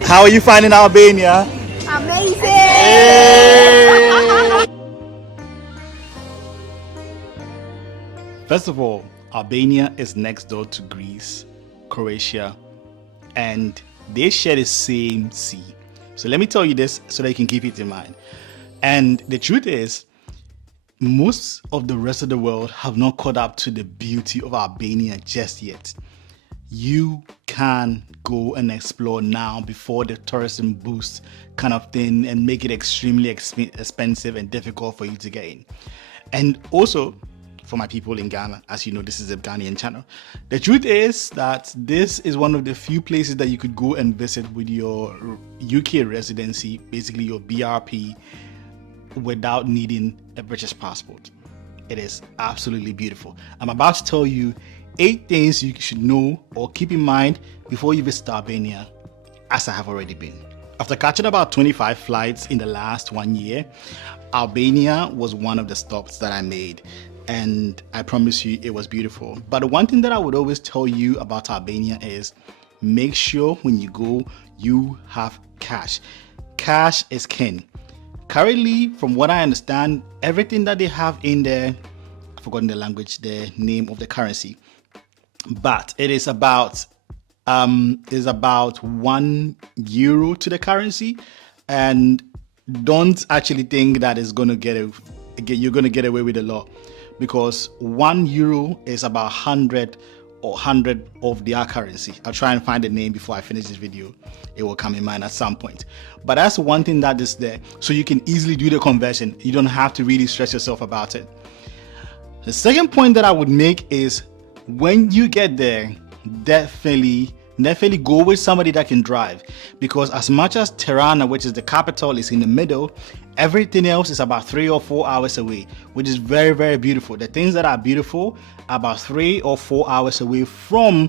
How are you finding Albania? Amazing! Hey! First of all, Albania is next door to Greece, Croatia, and they share the same sea. So let me tell you this so that you can keep it in mind. And the truth is, most of the rest of the world have not caught up to the beauty of Albania just yet. You can go and explore now before the tourism boost kind of thing and make it extremely expensive and difficult for you to get in. And also, for my people in Ghana, as you know, this is a Ghanaian channel. The truth is that this is one of the few places that you could go and visit with your UK residency, basically your BRP, without needing a British passport. It is absolutely beautiful. I'm about to tell you 8 things you should know or keep in mind before you visit Albania, as I have already been. After catching about 25 flights in the last 1 year, Albania was one of the stops that I made, and I promise you it was beautiful. But the one thing that I would always tell you about Albania is make sure when you go, you have cash. Cash is king. Currently, from what I understand, everything that they have in there, I've forgotten the language, the name of the currency, but it is about €1 to the currency, and don't actually think that is going to you're going to get away with a lot, because €1 is about 100 or 100 of their currency. I'll try and find the name before I finish this video. It will come in mind at some point. But that's one thing that is there, so you can easily do the conversion. You don't have to really stress yourself about it. The second point that I would make is when you get there, definitely go with somebody that can drive, because as much as Tirana, which is the capital, is in the middle, everything else is about 3 or 4 hours away, which is very, very beautiful. The things that are beautiful are about 3 or 4 hours away from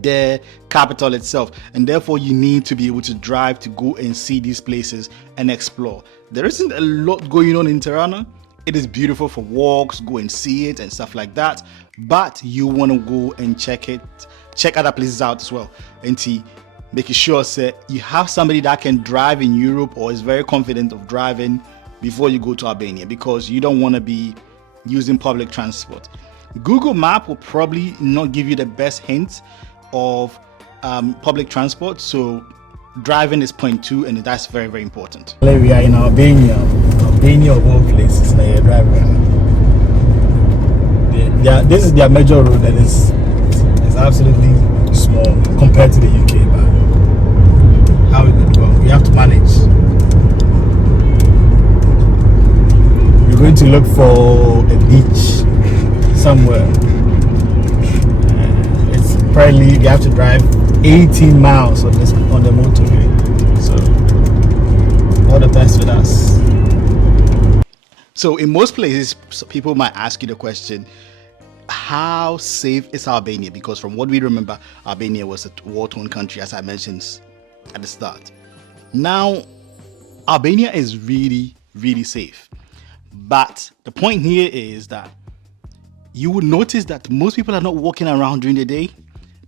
the capital itself, and therefore you need to be able to drive to go and see these places and explore. There isn't a lot going on in Tirana. It is beautiful for walks, go and see it and stuff like that, but you want to go and check other places out as well, and making sure you have somebody that can drive in Europe or is very confident of driving before you go to Albania, because you don't want to be using public transport. Google Map will probably not give you the best hints of public transport, so driving is point 2, and that's very, very important. We are in Albania of all places. Now you're driving. This is their major road, and it's absolutely small compared to the UK. But how we going to go? We have to manage. We're going to look for a beach somewhere. It's apparently you have to drive 18 miles on the motorway. So all the best with us. So in most places, people might ask you the question, how safe is Albania? Because from what we remember, Albania was a war-torn country, as I mentioned at the start. Now, Albania is really, really safe. But the point here is that you would notice that most people are not walking around during the day.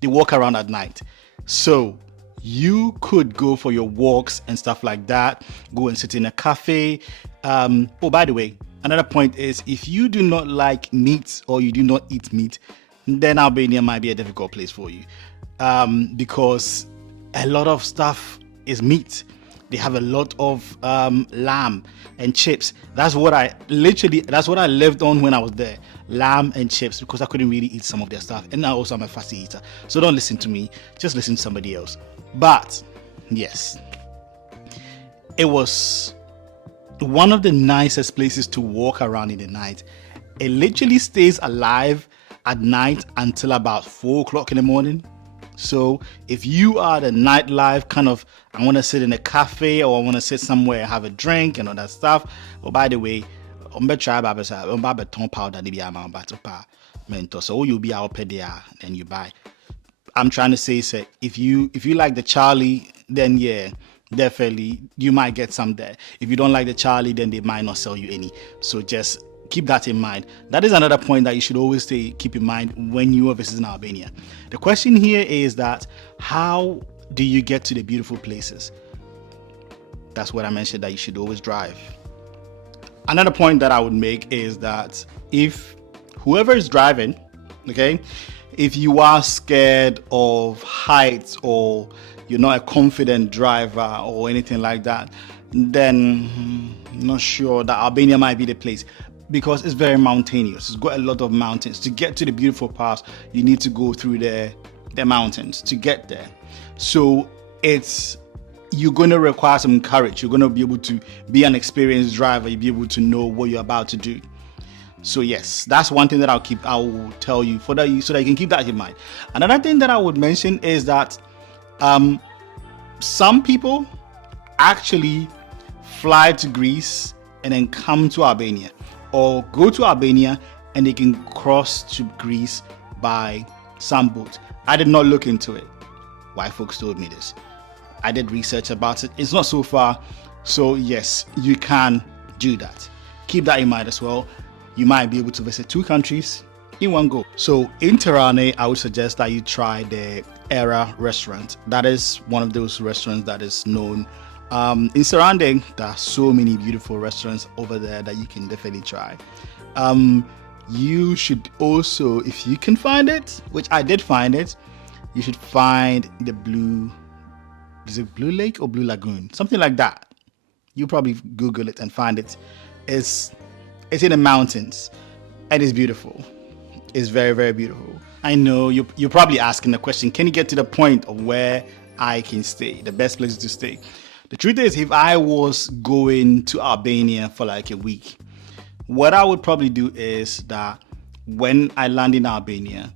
They walk around at night. So you could go for your walks and stuff like that, go and sit in a cafe. By the way, another point is, if you do not like meat or you do not eat meat, then Albania might be a difficult place for you, because a lot of stuff is meat. They have a lot of lamb and chips. That's what I lived on when I was there. Lamb and chips, because I couldn't really eat some of their stuff. And I also am a fussy eater. So don't listen to me. Just listen to somebody else. But yes, it was one of the nicest places to walk around in the night. It literally stays alive at night until about 4 o'clock in the morning. So if you are the nightlife kind of, I want to sit in a cafe or I want to sit somewhere and have a drink and all that stuff. Oh, by the way, so you'll be out there and you buy. I'm trying to say, if you like the Charlie, then yeah, definitely you might get some there. If you don't like the Charlie, then they might not sell you any. So just keep that in mind. That is another point that you should always keep in mind when you are visiting Albania. The question here is that how do you get to the beautiful places? That's what I mentioned, that you should always drive. Another point that I would make is that if whoever is driving, okay, if you are scared of heights or you're not a confident driver or anything like that, then I'm not sure that Albania might be the place, because it's very mountainous. It's got a lot of mountains. To get to the beautiful parts, you need to go through the mountains to get there. So you're going to require some courage. You're going to be able to be an experienced driver. You'll be able to know what you're about to do. So yes, that's one thing that I will tell you so that you can keep that in mind. Another thing that I would mention is that some people actually fly to Greece and then come to Albania, or go to Albania and they can cross to Greece by some boat. I did not look into it. White folks told me this. I did research about it. It's not so far. So yes, you can do that. Keep that in mind as well. You might be able to visit 2 countries in one go. So in Tirana, I would suggest that you try the Era restaurant. That is one of those restaurants that is known. In surrounding, there are so many beautiful restaurants over there that you can definitely try. You should also, if you can find it, which I did find it, you should find the is it Blue Lake or Blue Lagoon? Something like that. You probably Google it and find it. It's in the mountains and it's beautiful. It's very, very beautiful. I know you're probably asking the question, can you get to the point of where I can stay, the best places to stay? The truth is, if I was going to Albania for like a week, what I would probably do is that when I land in Albania,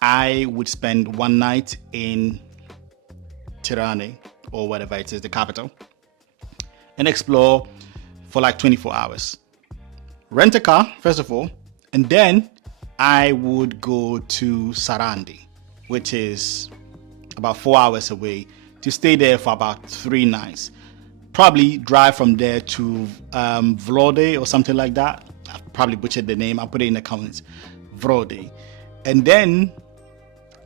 I would spend one night in Tirana, or whatever it is, the capital, and explore for like 24 hours. Rent a car, first of all, and then I would go to Sarandi, which is about 4 hours away, to stay there for about 3 nights. Probably drive from there to Vlode or something like that. I've probably butchered the name. I'll put it in the comments. Vlode. And then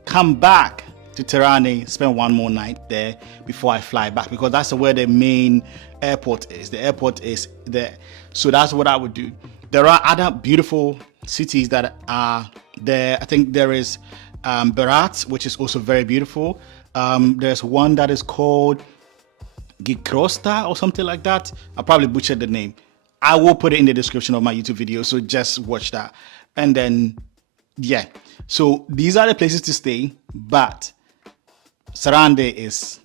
come back to Tirana, spend one more night there before I fly back, because that's where the main airport is. The airport is there. So that's what I would do. There are other beautiful cities that are there. I think there is Berat, which is also very beautiful. There's one that is called Gikrosta or something like that. I probably butchered the name. I will put it in the description of my YouTube video, so just watch that. And then, yeah. So these are the places to stay, but Sarande is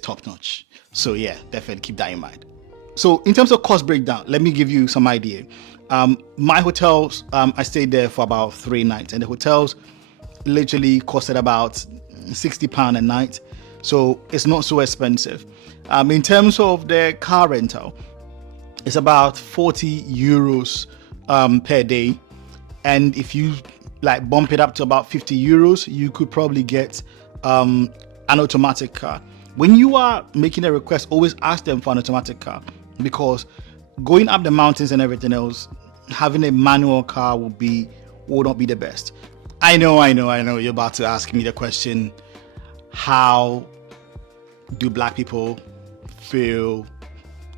top notch. So yeah, definitely keep that in mind. So in terms of cost breakdown, let me give you some idea. My hotels, I stayed there for about 3 nights, and the hotels literally costed about £60 a night. So it's not so expensive. In terms of the car rental, it's about 40 euros per day. And if you like bump it up to about 50 euros, you could probably get an automatic car. When you are making a request, always ask them for an automatic car, because going up the mountains and everything else, having a manual car will not be the best. I know you're about to ask me the question, how do black people feel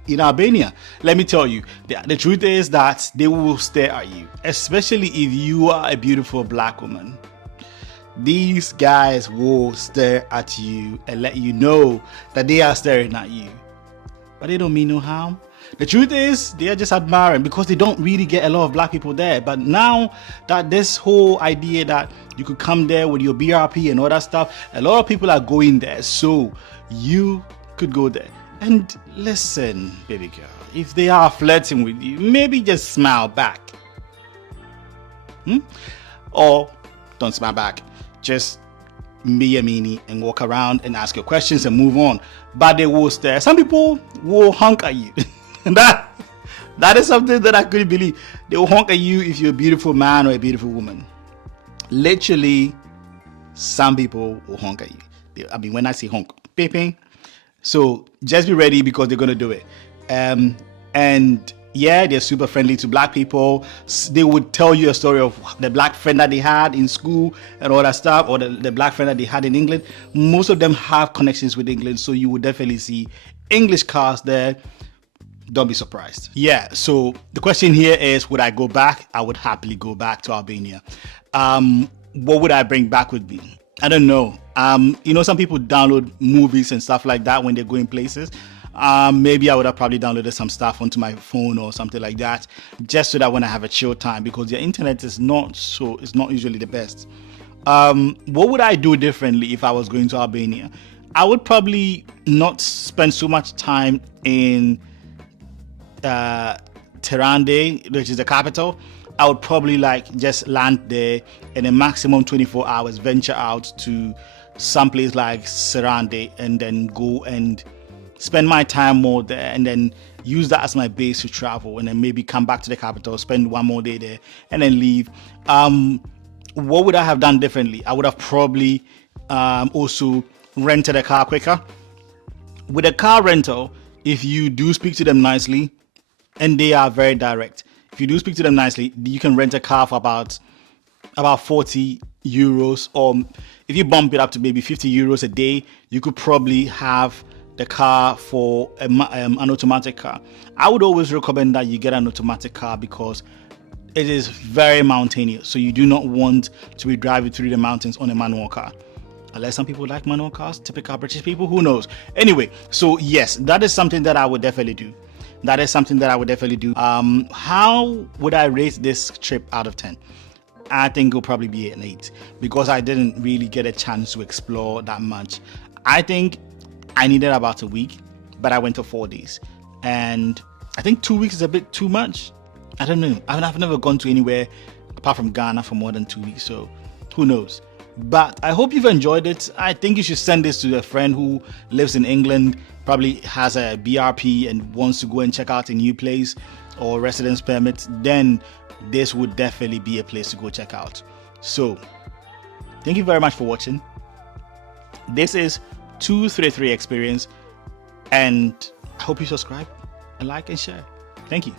in Albania? Let me tell you, the truth is that they will stare at you, especially if you are a beautiful black woman. These guys will stare at you and let you know that they are staring at you, but they don't mean no harm. The truth is, they are just admiring, because they don't really get a lot of black people there. But now that this whole idea that you could come there with your BRP and all that stuff, a lot of people are going there, so you could go there. And listen, baby girl, if they are flirting with you, maybe just smile back. Or don't smile back. Just be a meanie and walk around and ask your questions and move on. But they will stare. Some people will honk at you. And that is something that I couldn't believe. They will honk at you if you're a beautiful man or a beautiful woman. Literally, some people will honk at you. When I say honk, peeping. So just be ready, because they're going to do it. And Yeah, they're super friendly to black people. They would tell you a story of the black friend that they had in school and all that stuff, or the black friend that they had in England. Most of them have connections with England, so you would definitely see English cars there. Don't be surprised. Yeah, so the question here is, would I go back? I would happily go back to Albania. What would I bring back with me? I don't know. Some people download movies and stuff like that when they're going places. Maybe I would have probably downloaded some stuff onto my phone or something like that, just so that when I have a chill time, because the internet is not usually the best. What would I do differently if I was going to Albania? I would probably not spend so much time in Tirana, which is the capital. I would probably just land there and a maximum 24 hours venture out to some place like Sarande and then go and spend my time more there and then use that as my base to travel, and then maybe come back to the capital, spend one more day there and then leave. What would I have done differently? I would have probably also rented a car quicker. With a car rental, if you do speak to them nicely, and they are very direct, if you do speak to them nicely, you can rent a car for about 40 euros, or if you bump it up to maybe 50 euros a day, you could probably have the car for an automatic car. I would always recommend that you get an automatic car because it is very mountainous, so you do not want to be driving through the mountains on a manual car. Unless some people like manual cars, typical British people, who knows? Anyway, so yes, that is something that I would definitely do. How would I rate this trip out of 10? I think it'll probably be an 8 because I didn't really get a chance to explore that much. I think I needed about a week, but I went for 4 days. And I think 2 weeks is a bit too much. I don't know. I've never gone to anywhere apart from Ghana for more than 2 weeks, so who knows? But I hope you've enjoyed it. I think you should send this to a friend who lives in England, probably has a BRP and wants to go and check out a new place or residence permit. Then this would definitely be a place to go check out. So thank you very much for watching. This is 233 Experience, and I hope you subscribe and like and share. Thank you.